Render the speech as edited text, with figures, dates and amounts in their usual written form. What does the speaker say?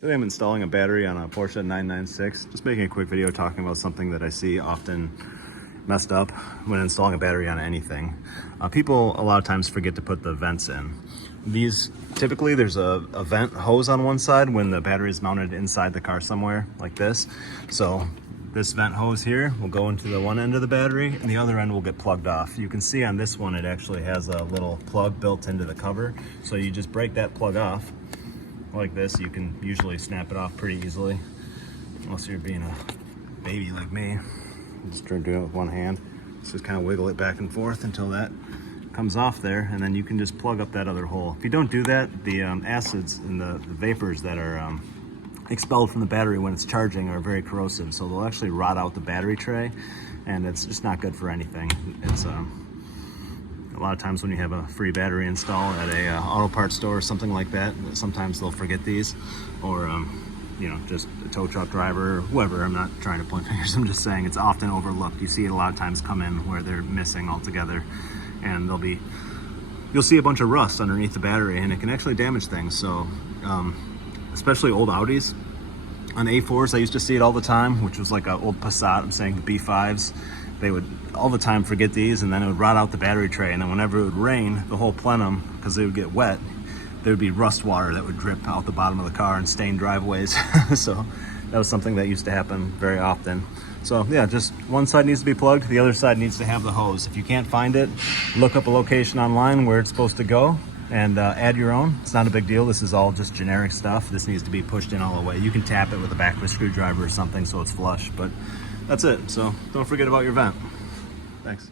Today I'm installing a battery on a Porsche 996. Just making a quick video talking about something that I see often messed up when installing a battery on anything. People a lot of times forget to put the vents in. These, typically there's a vent hose on one side when the battery is mounted inside the car somewhere like this. So this vent hose here will go into the one end of the battery and the other end will get plugged off. You can see on this one it actually has a little plug built into the cover. So you just break that plug off like this. You can usually snap it off pretty easily, unless you're being a baby like me. Just try to do it with one hand. Just kind of wiggle it back and forth until that comes off there, and then you can just plug up that other hole. If you don't do that, the acids and the vapors that are expelled from the battery when it's charging are very corrosive, so they'll actually rot out the battery tray, and it's just not good for anything. It's a lot of times when you have a free battery install at a auto parts store or something like that, sometimes they'll forget these, or you know, just a tow truck driver or whoever. I'm not trying to point fingers, I'm just saying it's often overlooked. You see it a lot of times come in where they're missing altogether, and you'll see a bunch of rust underneath the battery, and it can actually damage things. So especially old Audis. On A4s I used to see it all the time, which was like an old Passat. I'm saying the B5s. They would all the time forget these, and then it would rot out the battery tray, and then whenever it would rain, the whole plenum, because they would get wet, there would be rust water that would drip out the bottom of the car and stain driveways. So that was something that used to happen very often. So yeah, just one side needs to be plugged, the other side needs to have the hose. If you can't find it, look up a location online where it's supposed to go and add your own. It's not a big deal. This is all just generic stuff. This needs to be pushed in all the way. You can tap it with the back of a screwdriver or something so it's flush, but that's it. So don't forget about your vent. Thanks.